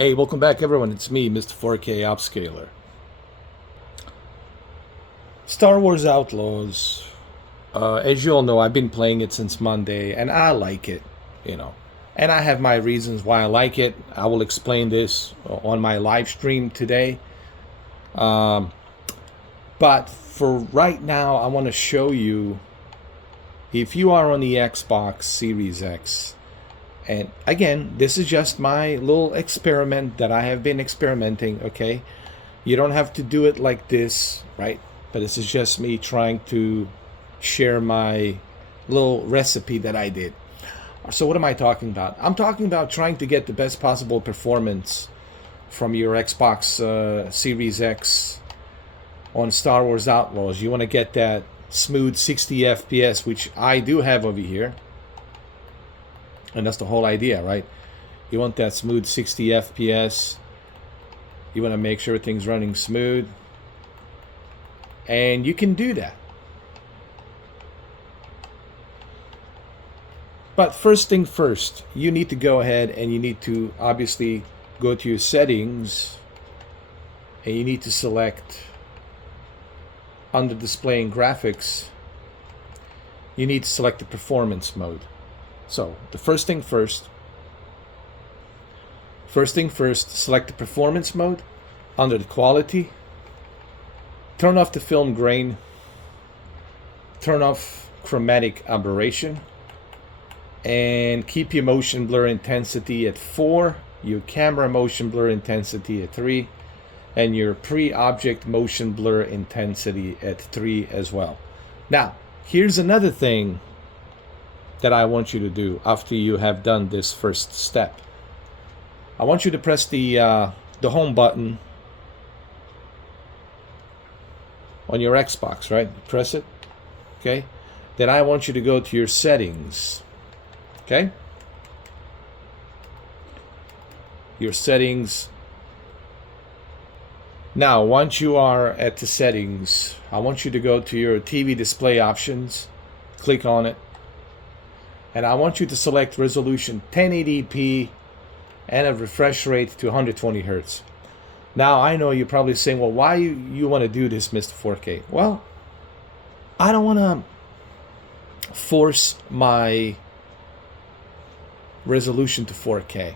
Hey, welcome back everyone, it's me, Mr. 4K Upscaler. Star Wars Outlaws, as you all know, I've been playing it since Monday, and I like it, you know. And I have my reasons why I like it. I will explain this on my live stream today. But for right now, I want to show you, if you are on the Xbox Series X, and again, this is just my little experiment that I have been experimenting, okay? You don't have to do it like this, right? But this is just me trying to share my little recipe that I did. So what am I talking about? I'm talking about trying to get the best possible performance from your Xbox Series X on Star Wars Outlaws. You want to get that smooth 60 FPS, which I do have over here. And that's the whole idea, right? You want that smooth 60 FPS. You want to make sure everything's running smooth. And you can do that. But first thing first, you need to go ahead and you need to obviously go to your settings. And you need to select under displaying graphics. You need to select the performance mode. So the first thing first, select the performance mode under the quality, turn off the film grain, turn off chromatic aberration, and keep your motion blur intensity at 4, your camera motion blur intensity at 3, and your pre-object motion blur intensity at 3 as well. Now, here's another thing that I want you to do after you have done this first step. I want you to press the home button on your Xbox, right? Press it, okay? Then I want you to go to your settings, okay? Your settings. Now, once you are at the settings, I want you to go to your TV display options, click on it, and I want you to select resolution 1080p and a refresh rate to 120 Hertz. Now, I know you're probably saying, well, why you want to do this, Mr. 4K? Well, I don't want to force my resolution to 4K.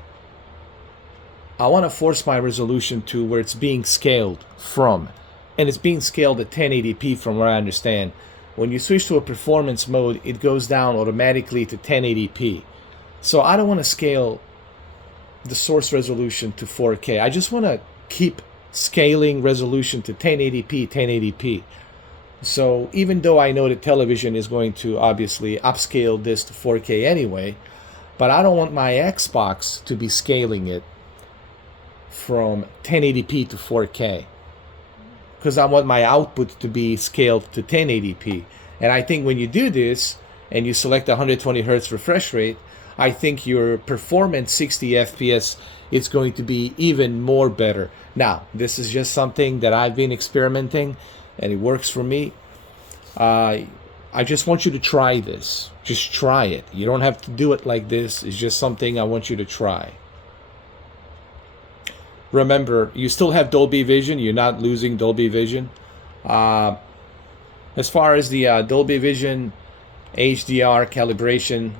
I want to force my resolution to where it's being scaled from. And it's being scaled at 1080p from what I understand. When you switch to a performance mode, it goes down automatically to 1080p. So I don't want to scale the source resolution to 4K. I just want to keep scaling resolution to 1080p, 1080p. So even though I know that television is going to obviously upscale this to 4K anyway, but I don't want my Xbox to be scaling it from 1080p to 4K. Because I want my output to be scaled to 1080p. And I think when you do this, and you select 120 Hertz refresh rate, I think your performance 60 FPS is going to be even more better. Now, this is just something that I've been experimenting, and it works for me. I just want you to try this. Just try it. You don't have to do it like this. It's just something I want you to try. Remember, you still have Dolby Vision. You're not losing Dolby Vision. As far as the Dolby Vision HDR calibration,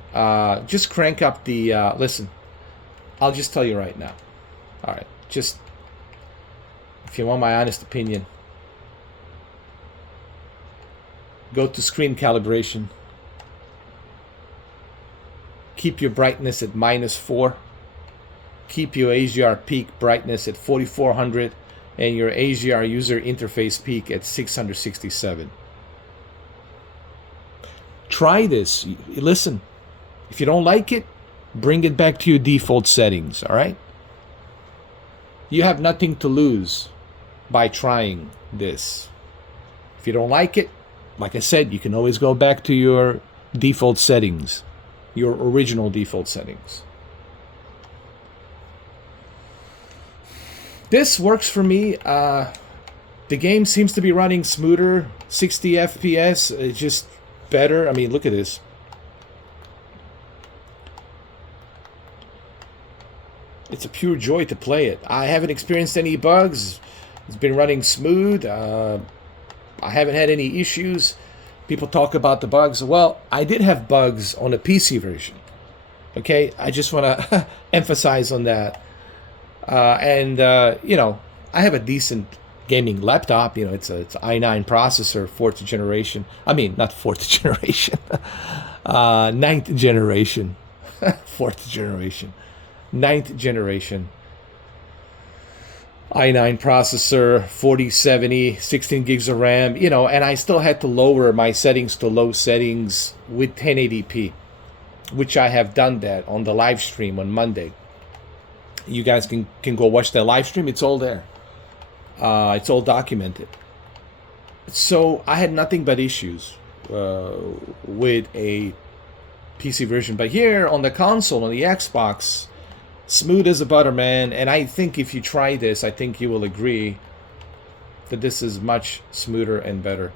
just crank up the... listen, I'll just tell you right now. All right, just... if you want my honest opinion, go to screen calibration. Keep your brightness at -4. Keep your HDR peak brightness at 4400 and your HDR user interface peak at 667. Try this. Listen, if you don't like it, bring it back to your default settings, all right? You have nothing to lose by trying this. If you don't like it, like I said, you can always go back to your default settings, your original default settings. This works for me. The game seems to be running smoother. 60 FPS, it's just better. I mean, look at this. It's a pure joy to play it. I haven't experienced any bugs. It's been running smooth. I haven't had any issues. People talk about the bugs. Well, I did have bugs on the PC version. Okay, I just want to emphasize on that. You know, I have a decent gaming laptop. You know, it's i9 processor, 4th generation. I mean, not 4th generation, 9th generation, 4th generation, 9th generation. i9 processor, 4070, 16 gigs of RAM, you know, and I still had to lower my settings to low settings with 1080p, which I have done that on the live stream on Monday. You guys can go watch that live stream. It's all there. It's all documented. So I had nothing but issues with a PC version. But here on the console, on the Xbox, smooth as a butter, man. And I think if you try this, I think you will agree that this is much smoother and better.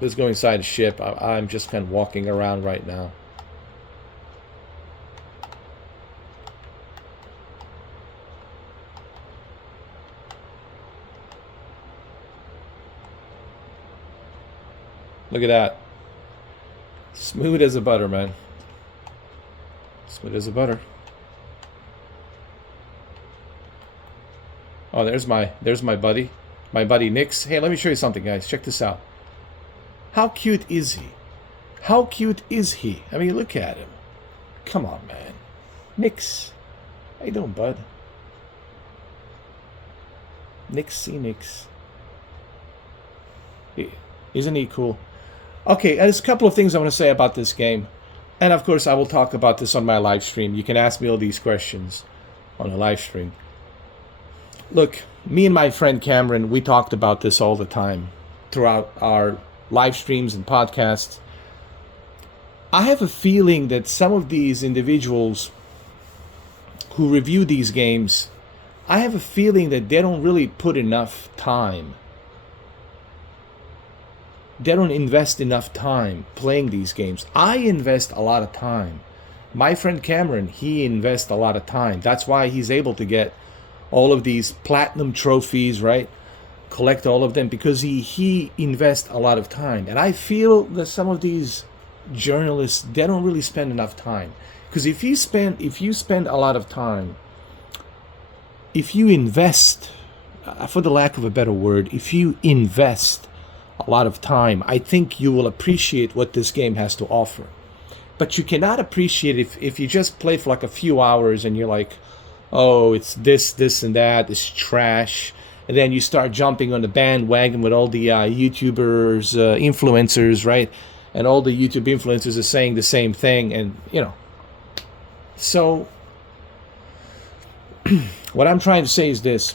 Let's go inside the ship. I'm just kind of walking around right now. Look at that. Smooth as a butter, man. Smooth as a butter. Oh, there's my buddy. My buddy Nix. Hey, let me show you something, guys. Check this out. How cute is he? How cute is he? I mean, look at him. Come on, man. Nix. How you doing, bud? Nixie Nix. Isn't he cool? Okay, there's a couple of things I want to say about this game. And of course, I will talk about this on my live stream. You can ask me all these questions on a live stream. Look, me and my friend Cameron, we talked about this all the time throughout our live streams and podcasts. I have a feeling that some of these individuals who review these games, I have a feeling that they don't really put enough time. They don't invest enough time playing these games. I invest a lot of time. My friend Cameron, he invests a lot of time. That's why he's able to get all of these platinum trophies, right? Collect all of them because he invests a lot of time. And I feel that some of these journalists, they don't really spend enough time. Because if you spend a lot of time, if you invest, for the lack of a better word, if you invest a lot of time, I think you will appreciate what this game has to offer. But you cannot appreciate it if you just play for like a few hours and you're like, oh, it's this and that, it's trash. And then you start jumping on the bandwagon with all the YouTubers, influencers, right? And all the YouTube influencers are saying the same thing. And, you know, so what I'm trying to say is this.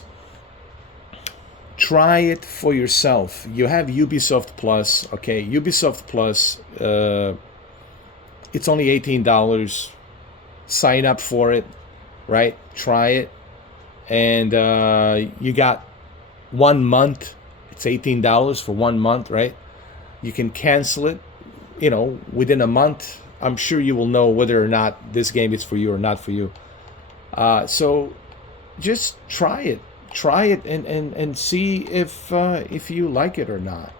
Try it for yourself. You have Ubisoft Plus, okay? Ubisoft Plus, it's only $18. Sign up for it, right? Try it. And you got 1 month. It's $18 for 1 month, right? You can cancel it, you know, within a month. I'm sure you will know whether or not this game is for you or not for you. So just try it. Try it and see if you like it or not.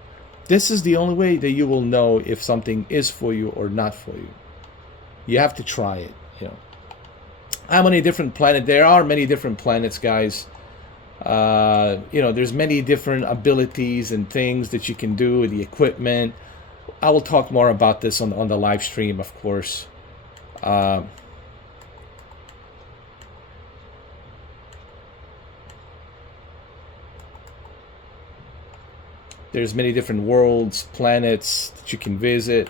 This is the only way that you will know if something is for you or not for you. You have to try it, you know. How many different planets? There are many different planets, guys. You know, there's many different abilities and things that you can do, the equipment. I will talk more about this on the live stream, of course. There's many different worlds, planets that you can visit.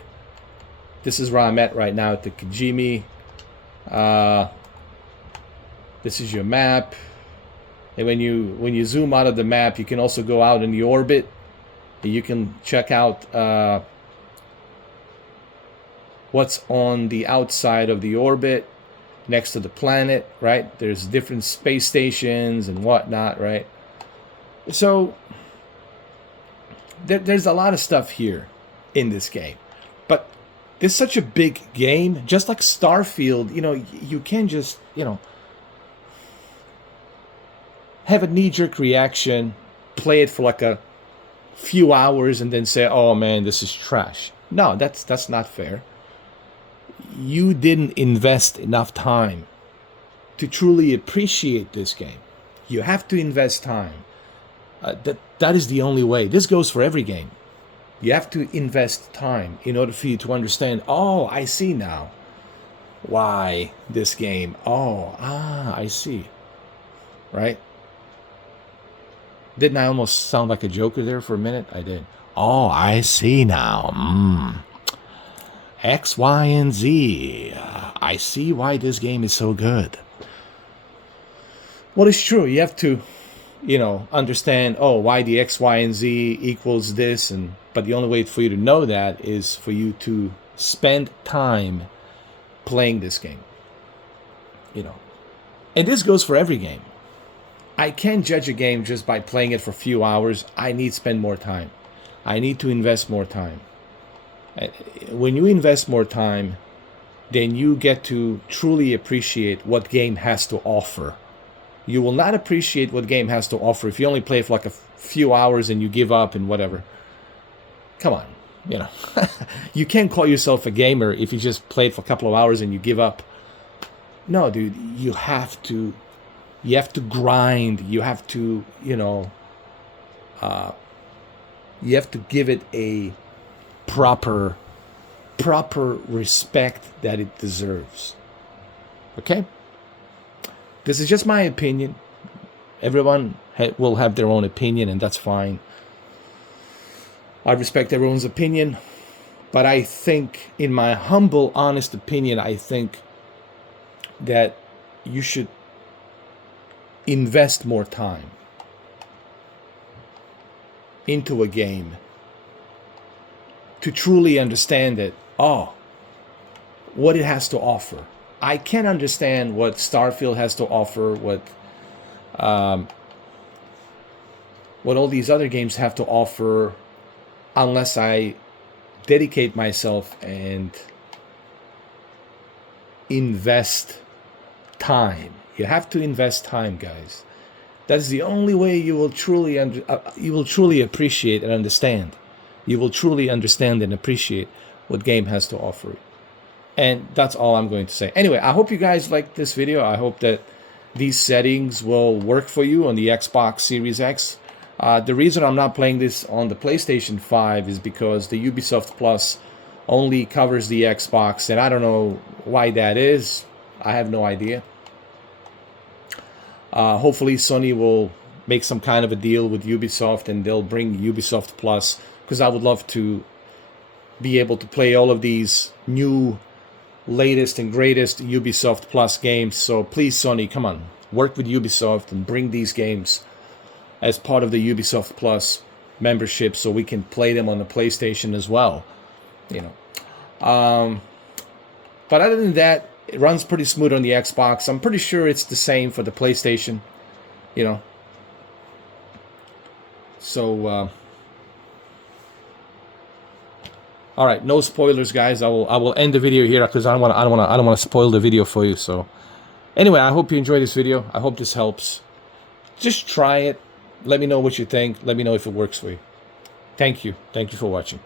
This is where I'm at right now at the Kijimi. This is your map. And when you zoom out of the map, you can also go out in the orbit. And you can check out what's on the outside of the orbit next to the planet, right? There's different space stations and whatnot, right? So there's a lot of stuff here in this game. But This is such a big game, just like Starfield. You know, you can't just, you know, have a knee-jerk reaction, play it for like a few hours, and then say, "Oh man, this is trash." No, that's not fair. You didn't invest enough time to truly appreciate this game. You have to invest time. That is the only way. This goes for every game. You have to invest time in order for you to understand, oh, I see now why this game. Oh, I see. Right? Didn't I almost sound like a Joker there for a minute? I did. Oh, I see now. X, Y, and Z. I see why this game is so good. Well, it's true. You have to, you know, understand, oh, why the X, Y, and Z equals this. But the only way for you to know that is for you to spend time playing this game. You know. And this goes for every game. I can't judge a game just by playing it for a few hours. I need to spend more time. I need to invest more time. When you invest more time, then you get to truly appreciate what game has to offer. You will not appreciate what game has to offer if you only play for like a few hours and you give up and whatever. Come on, you know. You can't call yourself a gamer if you just played for a couple of hours and you give up. No, dude, you have to grind. You have to, you know, you have to give it a proper respect that it deserves. Okay? This is just my opinion. Everyone will have their own opinion, and that's fine. I respect everyone's opinion, but I think, in my humble, honest opinion, I think that you should invest more time into a game to truly understand it. Oh, what it has to offer. I can't understand what Starfield has to offer, what all these other games have to offer, unless I dedicate myself and invest time. You have to invest time, guys. That's the only way you will truly appreciate and understand. You will truly understand and appreciate what game has to offer you. And that's all I'm going to say. Anyway, I hope you guys liked this video. I hope that these settings will work for you on the Xbox Series X. The reason I'm not playing this on the PlayStation 5 is because the Ubisoft Plus only covers the Xbox, and I don't know why that is. I have no idea. Hopefully Sony will make some kind of a deal with Ubisoft and they'll bring Ubisoft Plus, because I would love to be able to play all of these new, latest and greatest Ubisoft Plus games. So please, Sony, come on, work with Ubisoft and bring these games as part of the Ubisoft Plus membership so we can play them on the PlayStation as well. You know, but other than that, it runs pretty smooth on the Xbox. I'm pretty sure it's the same for the PlayStation, you know. So, all right, no spoilers, guys. I will end the video here because I don't want to spoil the video for you. So, anyway, I hope you enjoyed this video. I hope this helps. Just try it. Let me know what you think. Let me know if it works for you. Thank you. Thank you for watching.